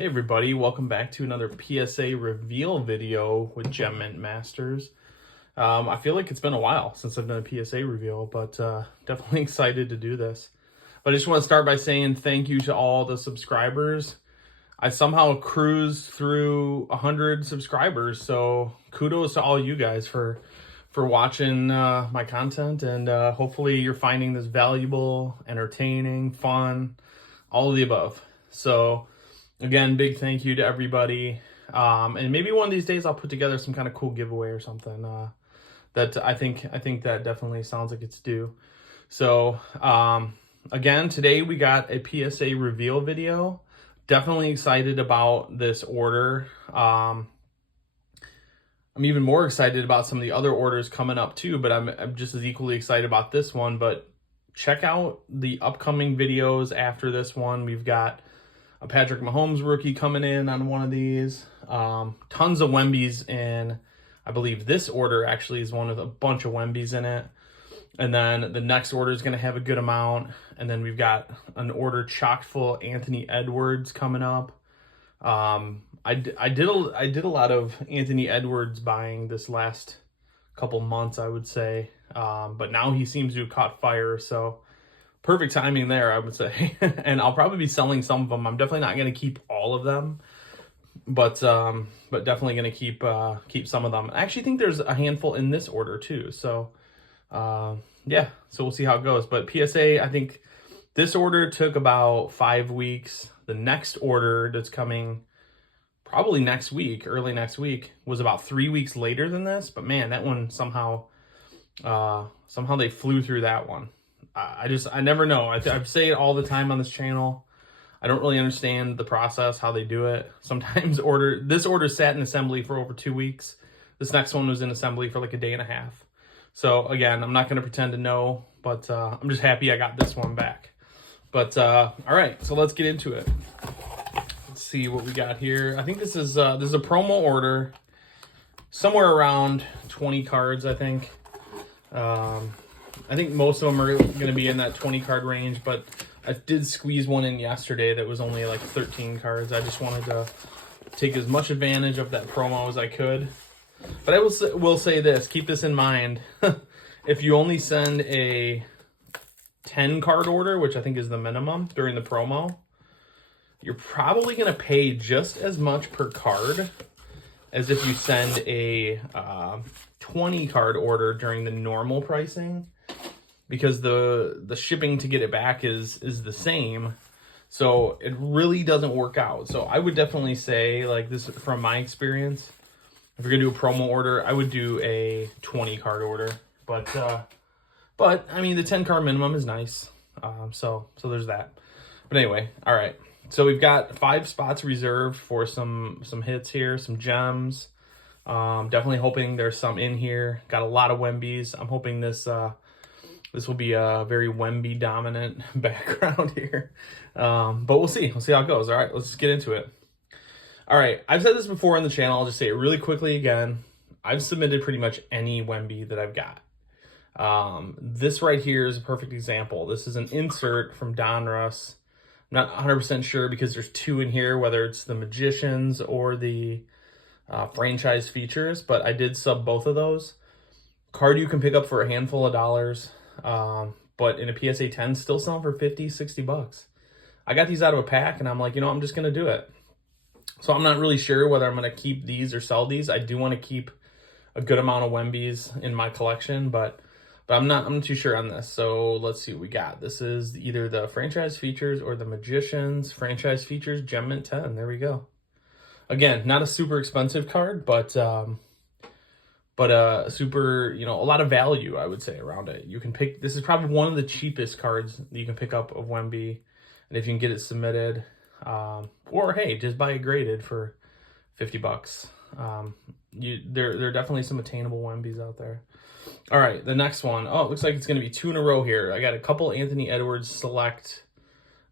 Hey everybody, welcome back to another PSA Reveal video with Gem Mint Masters. I feel like it's been a while since I've done a PSA reveal, but definitely excited to do this. But I just want to start by saying thank you to all the subscribers. I somehow cruised through 100 subscribers, so kudos to all you guys for watching my content, and hopefully you're finding this valuable, entertaining, fun, all of the above. So again, big thank you to everybody. And maybe one of these days I'll put together some kind of cool giveaway or something that I think that definitely sounds like it's due. So again, today we got a PSA reveal video. Definitely excited about this order. I'm even more excited about some of the other orders coming up too, but I'm just as equally excited about this one. But check out the upcoming videos after this one. We've got a Patrick Mahomes rookie coming in on one of these. Tons of Wembys in, I believe this order actually is one with a bunch of Wembys in it. And then the next order is going to have a good amount. And then we've got an order chock full Anthony Edwards coming up. I did a lot of Anthony Edwards buying this last couple months, I would say. But now he seems to have caught fire, so perfect timing there, I would say. And I'll probably be selling some of them. I'm definitely not going to keep all of them, but definitely going to keep some of them. I actually think there's a handful in this order too. So yeah, so we'll see how it goes. But PSA, I think this order took about 5 weeks. The next order that's coming probably next week, early next week, was about 3 weeks later than this. But man, that one somehow they flew through that one. I never know. I say it all the time on this channel. I don't really understand the process, how they do it. Sometimes this order sat in assembly for over 2 weeks. This next one was in assembly for like a day and a half. So again, I'm not going to pretend to know, but I'm just happy I got this one back. But all right, so let's get into it. Let's see what we got here. I think this is a promo order, somewhere around 20 cards, I think. I think most of them are going to be in that 20 card range, but I did squeeze one in yesterday that was only like 13 cards. I just wanted to take as much advantage of that promo as I could. But I will say this, keep this in mind. If you only send a 10 card order, which I think is the minimum during the promo, you're probably going to pay just as much per card as if you send a 20 card order during the normal pricing, because the shipping to get it back is the same. So it really doesn't work out. So I would definitely say, like, this from my experience, if you're gonna do a promo order, I would do a 20 card order. But I mean, the 10 card minimum is nice. So there's that. But anyway, all right. So we've got 5 spots reserved for some hits here, some gems. Definitely hoping there's some in here. Got a lot of Wembys. I'm hoping this will be a very Wemby dominant background here. But we'll see. We'll see how it goes. All right, let's just get into it. All right, I've said this before on the channel. I'll just say it really quickly again. I've submitted pretty much any Wemby that I've got. This right here is a perfect example. This is an insert from Donruss. I'm not 100% sure because there's 2 in here, whether it's the Magicians or the franchise features, but I did sub both of those. Card you can pick up for a handful of dollars, but in a PSA 10 still selling for 50, 60 bucks. I got these out of a pack and I'm like, I'm just going to do it. So I'm not really sure whether I'm going to keep these or sell these. I do want to keep a good amount of Wembys in my collection, but I'm not too sure on this. So let's see what we got. This is either the franchise features or the Magicians franchise features Gem Mint 10. There we go. Again, not a super expensive card, but super, a lot of value, I would say, around it. You can pick, this is probably one of the cheapest cards that you can pick up of Wemby, and if you can get it submitted, or hey, just buy it graded for 50 bucks. There are definitely some attainable Wembys out there. All right, the next one. Oh, it looks like it's going to be 2 in a row here. I got a couple Anthony Edwards Select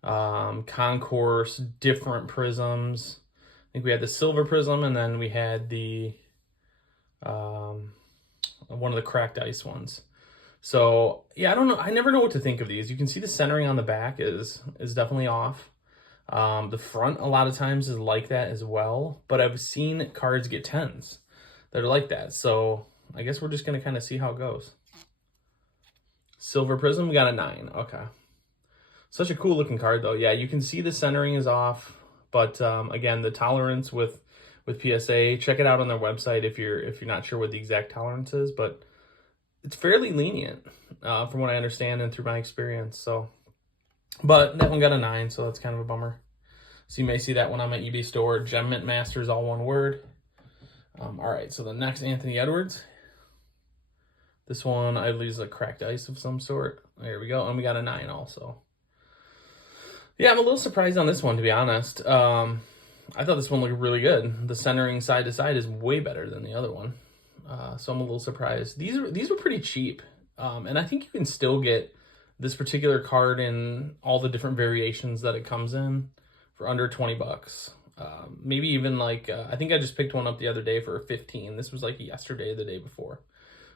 Concourse different prisms. I think we had the silver prism, and then we had the one of the cracked ice ones. So yeah, I don't know. I never know what to think of these. You can see the centering on the back is definitely off. The front a lot of times is like that as well, but I've seen cards get 10s that are like that. So I guess we're just going to kind of see how it goes. Silver Prism, we got a 9. Okay. Such a cool looking card though. Yeah, you can see the centering is off, but again, the tolerance with PSA, check it out on their website if you're not sure what the exact tolerance is, but it's fairly lenient from what I understand and through my experience. So, but that one got a 9, so that's kind of a bummer. So you may see that one on my eBay store. Gem Mint Masters, all one word. All right, so the next Anthony Edwards. This one, I believe, is a cracked ice of some sort. There we go, and we got a 9 also. Yeah, I'm a little surprised on this one, to be honest. I thought this one looked really good. The centering side to side is way better than the other one. So I'm a little surprised. These were pretty cheap. And I think you can still get this particular card in all the different variations that it comes in for under 20 bucks. Maybe even like, I think I just picked one up the other day for 15. This was like yesterday, the day before.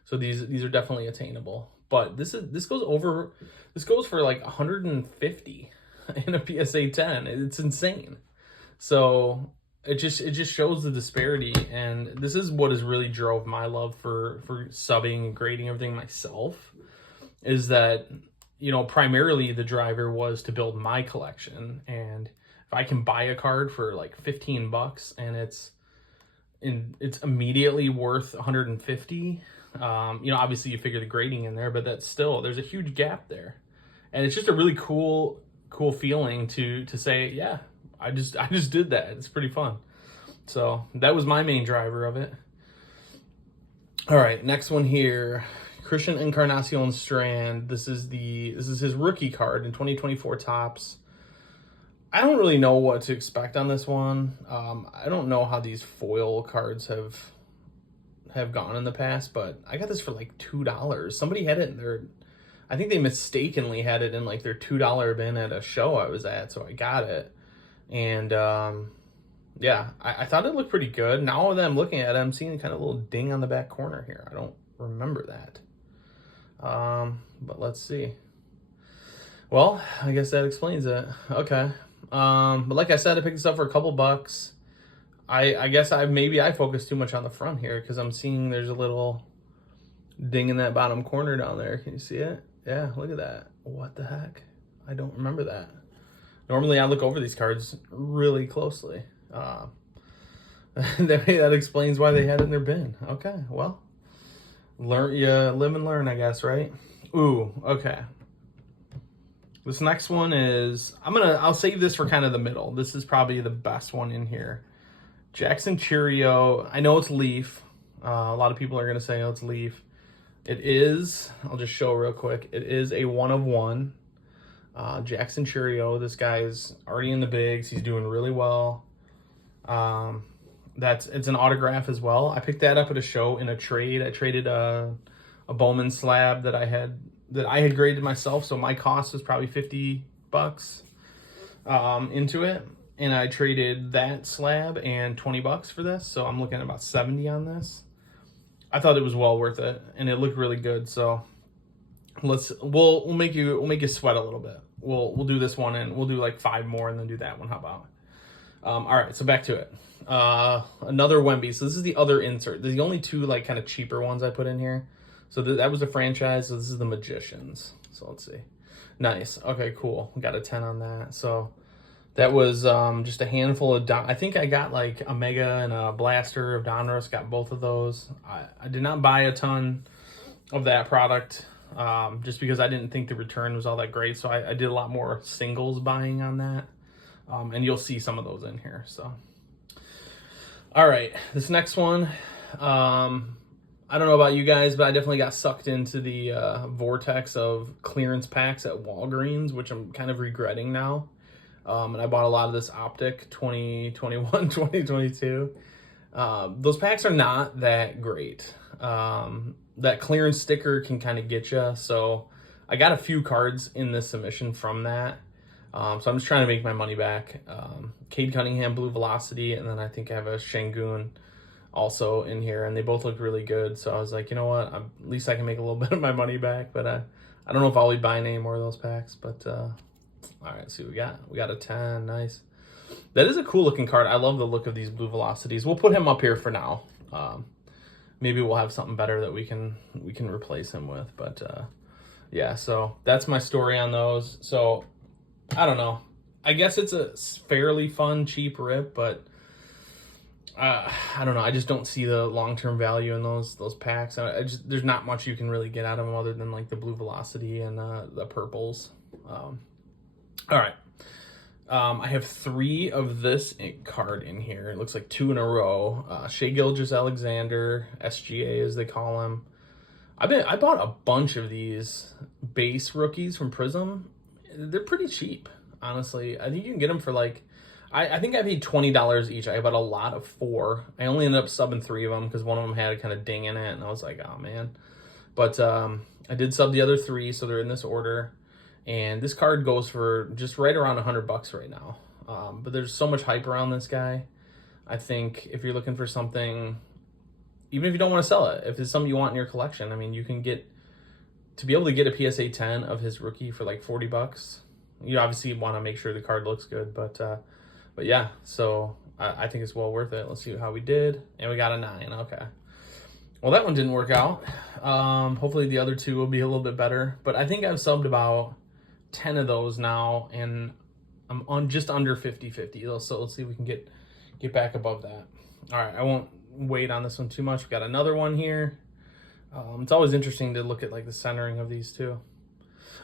So these are definitely attainable. But this goes for like 150 in a PSA 10. It's insane. So it just shows the disparity, and this is what has really drove my love for subbing and grading everything myself, is that, you know, primarily the driver was to build my collection. And if I can buy a card for like 15 bucks and it's immediately worth 150, you know, obviously you figure the grading in there, but that's still, there's a huge gap there. And it's just a really cool feeling to say, yeah, I just did that. It's pretty fun. So that was my main driver of it. All right, next one here, Christian Encarnacion Strand. This is his rookie card in 2024 Topps. I don't really know what to expect on this one. I don't know how these foil cards have gone in the past, but I got this for like $2. Somebody had it in their, I think they mistakenly had it in like their $2 bin at a show I was at, so I got it. And yeah, I thought it looked pretty good. Now that I'm looking at it, I'm seeing kind of a little ding on the back corner here. I don't remember that. But let's see. Well, I guess that explains it. Okay. But like I said, I picked this up for a couple bucks. I guess I focused too much on the front here, because I'm seeing there's a little ding in that bottom corner down there. Can you see it? Yeah, look at that. What the heck? I don't remember that. Normally I look over these cards really closely. That explains why they had it in their bin. Okay, well, you live and learn, I guess, right? Ooh, okay. This next one is, I'll save this for kind of the middle. This is probably the best one in here. Jackson Cheerio. I know it's Leaf. A lot of people are going to say, oh, it's Leaf. It is, I'll just show real quick. It is a 1 of 1. Jackson Cheerio. This guy's already in the bigs. He's doing really well. It's an autograph as well. I picked that up at a show in a trade. I traded a Bowman slab that I had graded myself, so my cost was probably 50 bucks into it, and I traded that slab and 20 bucks for this, so I'm looking at about 70 on this. I thought it was well worth it, and it looked really good. So we'll make you sweat a little bit. We'll do this one, and we'll do like 5 more and then do that one. How about? All right, so back to it. Another Wemby. So this is the other insert. There's the only 2 like kind of cheaper ones I put in here. So that was a franchise. So this is the Magicians. So let's see. Nice. Okay, cool. We got a 10 on that. So that was just a handful of I think I got like a Mega and a Blaster of Donruss. Got both of those. I did not buy a ton of that product just because I didn't think the return was all that great. So I did a lot more singles buying on that. And you'll see some of those in here. So, all right, this next one, I don't know about you guys, but I definitely got sucked into the vortex of clearance packs at Walgreens, which I'm kind of regretting now. And I bought a lot of this Optic 2021, 2022. Those packs are not that great. That clearance sticker can kind of get you. So I got a few cards in this submission from that. So I'm just trying to make my money back. Cade Cunningham, Blue Velocity, and then I think I have a Şengün also in here, and they both look really good. So I was like, you know what? At least I can make a little bit of my money back. But I don't know if I'll be buying any more of those packs. But All right, see what we got. We got a 10. Nice. That is a cool looking card. I love the look of these blue velocities. We'll put him up here for now. Maybe we'll have something better that we can replace him with. But yeah, so that's my story on those. So I don't know. I guess it's a fairly fun, cheap rip, but I don't know. I just don't see the long-term value in those packs. There's not much you can really get out of them other than like the blue velocity and the purples. All right. I have 3 of this card in here. It looks like 2 in a row. Shai Gilgeous-Alexander, SGA as they call him. I bought a bunch of these base rookies from Prism. They're pretty cheap, honestly. I think you can get them for like, I think I paid $20 each. I bought a lot of 4. I only ended up subbing 3 of them because one of them had a kind of ding in it, and I was like, oh man. But I did sub the other 3, so they're in this order. And this card goes for just right around $100 right now. But there's so much hype around this guy. I think if you're looking for something, even if you don't want to sell it, if it's something you want in your collection, I mean, you can to be able to get a PSA 10 of his rookie for like $40. You obviously want to make sure the card looks good, but yeah, so I think it's well worth it. Let's see how we did. And we got a 9, okay. Well, that one didn't work out. Hopefully the other 2 will be a little bit better, but I think I've subbed about 10 of those now, and I'm on just under 50-50. So let's see if we can get back above that. All right, I won't wait on this one too much. We got another one here. It's always interesting to look at like the centering of these too.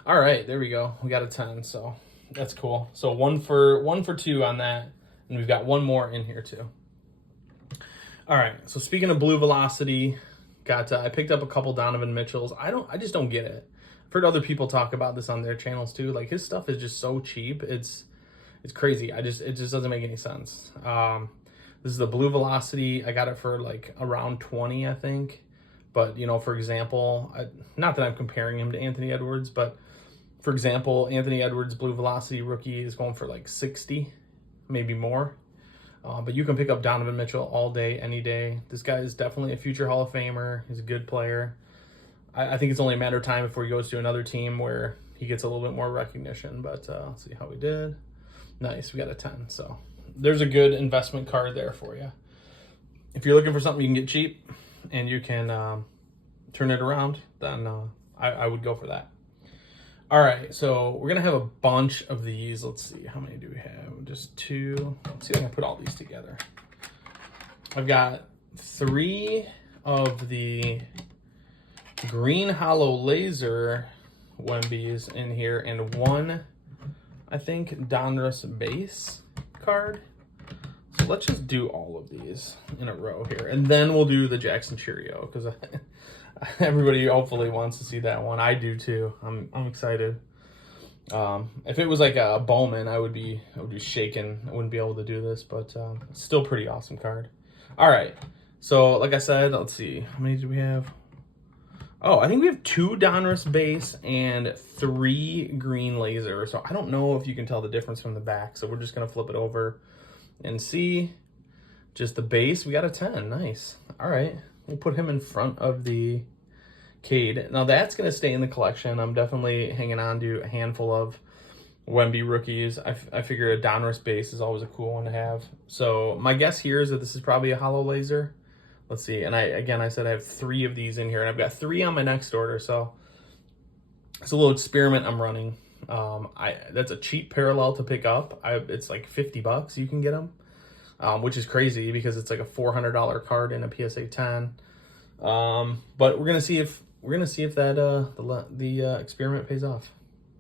All right, there we go. We got a 10, so that's cool. So one for 2 on that, and we've got one more in here too. All right, so speaking of blue velocity, I picked up a couple Donovan Mitchells. I just don't get it. I've heard other people talk about this on their channels too. Like, his stuff is just so cheap. It's crazy. It just doesn't make any sense. This is the blue velocity. I got it for like around 20, I think. But, you know, for example, not that I'm comparing him to Anthony Edwards, but for example, Anthony Edwards blue velocity rookie is going for like 60, maybe more. But you can pick up Donovan Mitchell all day, any day. This guy is definitely a future Hall of Famer. He's a good player. I think it's only a matter of time before he goes to another team where he gets a little bit more recognition. But let's see how we did. Nice, we got a 10. So there's a good investment card there for you. If you're looking for something you can get cheap and you can turn it around, then I would go for that. All right, so we're going to have a bunch of these. Let's see, how many do we have? Just 2. Let's see if I can put all these together. I've got 3 of the green hollow laser Wembys in here, and 1, I think, Donruss base card. So let's just do all of these in a row here, and then we'll do the Jackson Cheerio, because everybody hopefully wants to see that one. I do too. I'm excited. If it was like a Bowman, I would be shaking. I wouldn't be able to do this, but it's still pretty awesome card. All right, so like I said, let's see, how many do we have? Oh, I think we have 2 Donruss base and 3 green laser. So I don't know if you can tell the difference from the back. So we're just going to flip it over and see. Just the base, we got a 10. Nice. All right. We'll put him in front of the Cade. Now that's going to stay in the collection. I'm definitely hanging on to a handful of Wemby rookies. I figure a Donruss base is always a cool one to have. So my guess here is that this is probably a hollow laser. Let's see, and I said I have 3 of these in here, and I've got 3 on my next order, so it's a little experiment I'm running. That's a cheap parallel to pick up. It's like $50 you can get them, which is crazy because it's like a $400 card in a PSA 10. But we're gonna see if that the experiment pays off.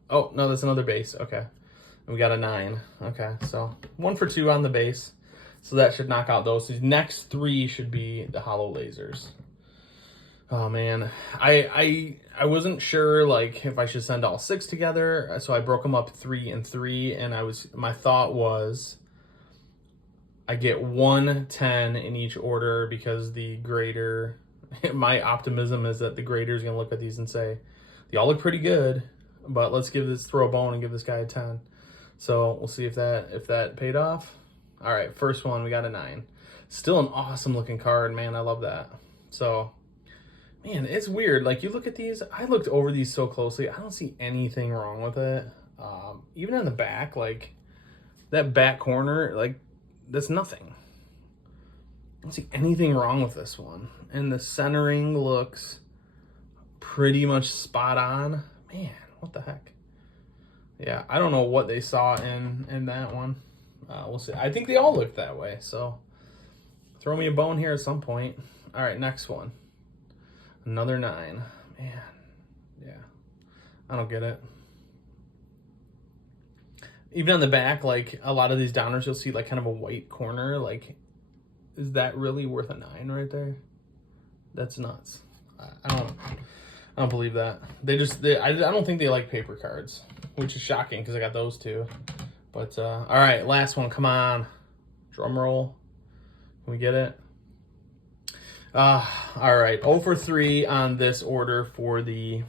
Oh no, that's another base. Okay, and we got a 9. Okay, so 1 for 2 on the base. So that should knock out those. These next 3 should be the hollow lasers. Oh man, I wasn't sure like if I should send all 6 together, so I broke them up 3 and 3, and my thought was I get 1 10 in each order because the grader. My optimism is that the grader is gonna look at these and say, they all look pretty good, but let's throw a bone and give this guy a 10. So we'll see if that paid off. All right, first one, we got a 9. Still an awesome looking card, man. I love that. So, man, it's weird. Like, you look at these, I looked over these so closely. I don't see anything wrong with it. Even in the back, like that back corner, like that's nothing. I don't see anything wrong with this one. And the centering looks pretty much spot on. Man, what the heck? Yeah, I don't know what they saw in that one. We'll see. I think they all look that way, so throw me a bone here at some point. All right, next one. Another 9. Man, yeah. I don't get it. Even on the back, like a lot of these downers, you'll see like kind of a white corner. Like, is that really worth a 9 right there? That's nuts. I don't believe that. I don't think they like paper cards, which is shocking because I got those two. But all right, last one. Come on, drum roll. Can we get it? All right, 0 for 3 on this order for the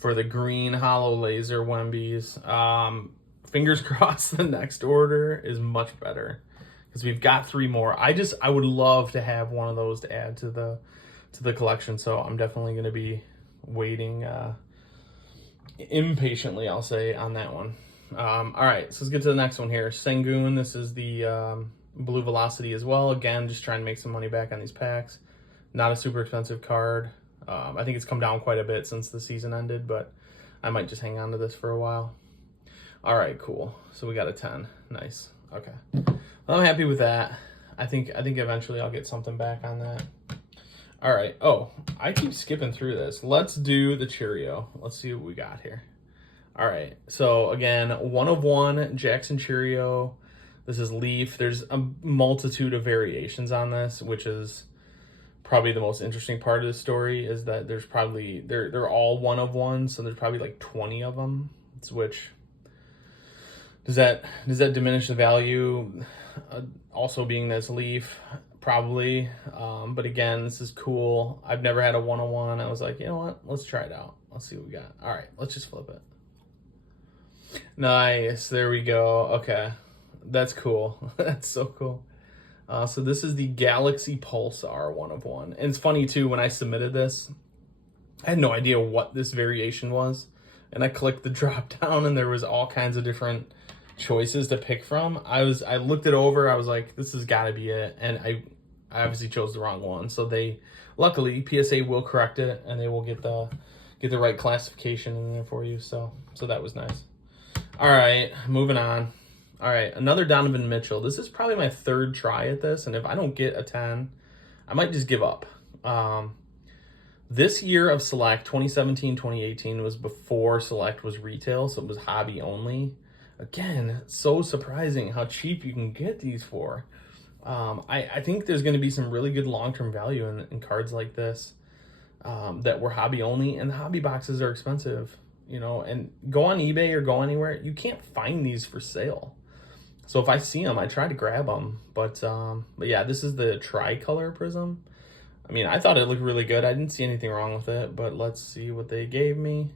green hollow laser Wembys. Fingers crossed the next order is much better because we've got 3 more. I would love to have one of those to add to the collection, so I'm definitely going to be waiting impatiently, I'll say, on that one. All right, so let's get to the next one here. Sengun, this is the Blue Velocity as well. Again, just trying to make some money back on these packs. Not a super expensive card. I think it's come down quite a bit since the season ended, but I might just hang on to this for a while. All right, cool. So we got a 10. Nice. Okay. Well, I'm happy with that. I think eventually I'll get something back on that. All right. Oh, I keep skipping through this. Let's do the Cheerio. Let's see what we got here. All right. So again, 1 of 1 Jackson Cheerio. This is Leaf. There's a multitude of variations on this, which is probably the most interesting part of the story, is that there's probably they're all 1 of 1, so there's probably like 20 of them. Which does that diminish the value? Also being this Leaf, probably. But again, this is cool. I've never had a 101. I was like, you know what? Let's try it out. Let's see what we got. All right, let's just flip it. Nice. There we go. Okay. That's cool. That's so cool. So this is the Galaxy Pulsar 1 of 1. And it's funny too, when I submitted this, I had no idea what this variation was. And I clicked the drop down and there was all kinds of different choices to pick from. I looked it over, I was like, this has gotta be it. And I obviously chose the wrong one. So luckily PSA will correct it and they will get the right classification in there for you. So that was nice. All right, moving on. All right, another Donovan Mitchell. This is probably my 3rd try at this, and if I don't get a 10, I might just give up. This year of Select, 2017-2018, was before Select was retail, so it was hobby only. Again, so surprising how cheap you can get these for. I think there's going to be some really good long-term value in cards like this that were hobby only, and the hobby boxes are expensive. You know, and go on eBay or go anywhere, you can't find these for sale. So if I see them, I try to grab them. But yeah, this is the tricolor prism. I mean, I thought it looked really good. I didn't see anything wrong with it, but let's see what they gave me.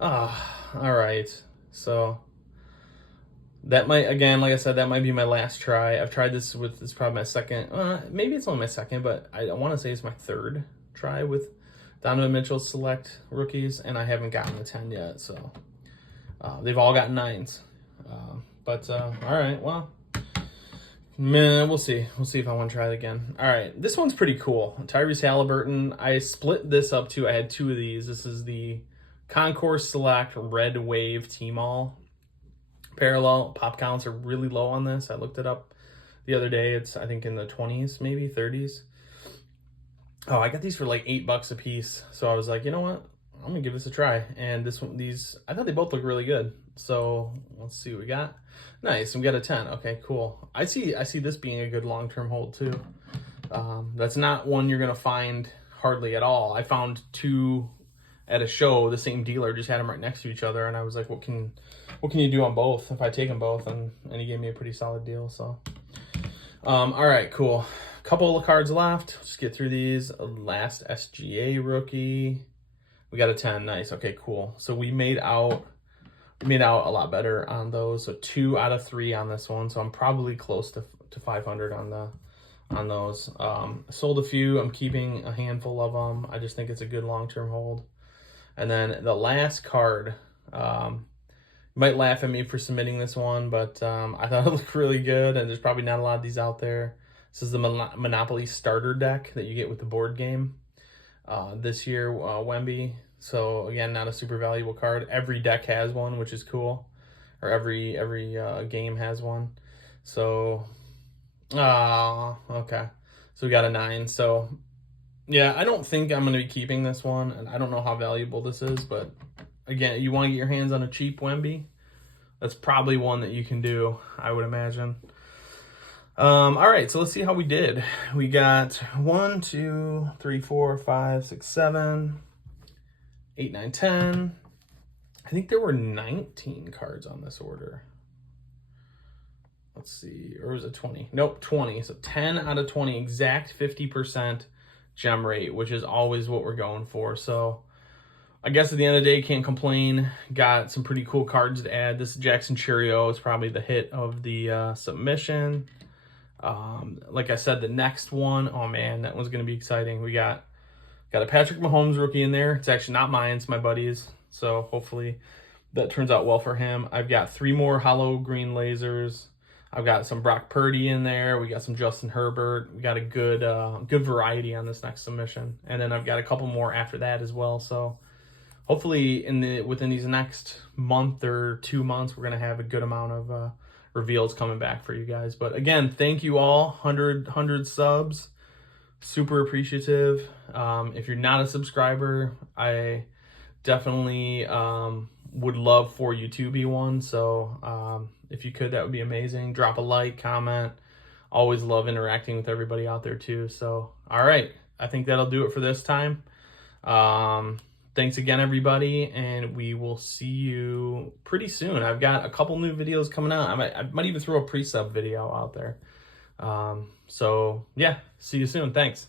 All right. So that might, again, like I said, that might be my last try. I've tried this it's probably my second, maybe it's only my second, but I want to say it's my 3rd try with Donovan Mitchell Select rookies, and I haven't gotten a 10 yet, so they've all gotten 9s. All right, well, man, we'll see. We'll see if I want to try it again. All right, this one's pretty cool. Tyrese Halliburton. I split this up too. I had 2 of these. This is the Concourse Select Red Wave T-Mall parallel. Pop counts are really low on this. I looked it up the other day. It's, I think, in the 20s, maybe 30s. Oh, I got these for like $8 a piece. So I was like, you know what? I'm gonna give this a try. And I thought they both look really good. So let's see what we got. Nice, we got a 10. Okay, cool. I see this being a good long-term hold too. That's not one you're gonna find hardly at all. I found 2 at a show. The same dealer just had them right next to each other, and I was like, what can you do on both if I take them both? And he gave me a pretty solid deal. So all right, cool. Couple of cards left. Just get through these. Last SGA rookie. We got a 10. Nice. Okay, cool. So we made out a lot better on those. So 2 out of 3 on this one. So I'm probably close to 500 on those. Sold a few. I'm keeping a handful of them. I just think it's a good long-term hold. And then the last card You might laugh at me for submitting this one, but I thought it looked really good, and there's probably not a lot of these out there. This is the Monopoly starter deck that you get with the board game this year, Wemby. So again, not a super valuable card. Every deck has one, which is cool, or every game has one. So, okay. So we got a 9. So yeah, I don't think I'm going to be keeping this one, and I don't know how valuable this is, but again, you want to get your hands on a cheap Wemby, that's probably one that you can do, I would imagine. All right, so let's see how we did. We got 1, 2, 3, 4, 5, 6, 7, 8, 9, 10. I think there were 19 cards on this order. Let's see, or was it 20? Nope, 20. So 10 out of 20, exact 50% gem rate, which is always what we're going for. So I guess at the end of the day, can't complain. Got some pretty cool cards to add. This Jackson Cheerio is probably the hit of the submission. Like I said, the next one, oh man, that one's going to be exciting. We got a Patrick Mahomes rookie in there. It's actually not mine, it's my buddy's. So hopefully that turns out well for him. I've got 3 more hollow green lasers. I've got some Brock Purdy in there. We got some Justin Herbert. We got a good variety on this next submission. And then I've got a couple more after that as well. So hopefully within these next month or 2 months, we're going to have a good amount of reveals coming back for you guys. But again, thank you all. 100 subs. Super appreciative. If you're not a subscriber, I definitely would love for you to be one. So if you could, that would be amazing. Drop a like, comment. Always love interacting with everybody out there too. So, all right. I think that'll do it for this time. Thanks again, everybody, and we will see you pretty soon. I've got a couple new videos coming out. I might even throw a pre-sub video out there. So, yeah, see you soon. Thanks.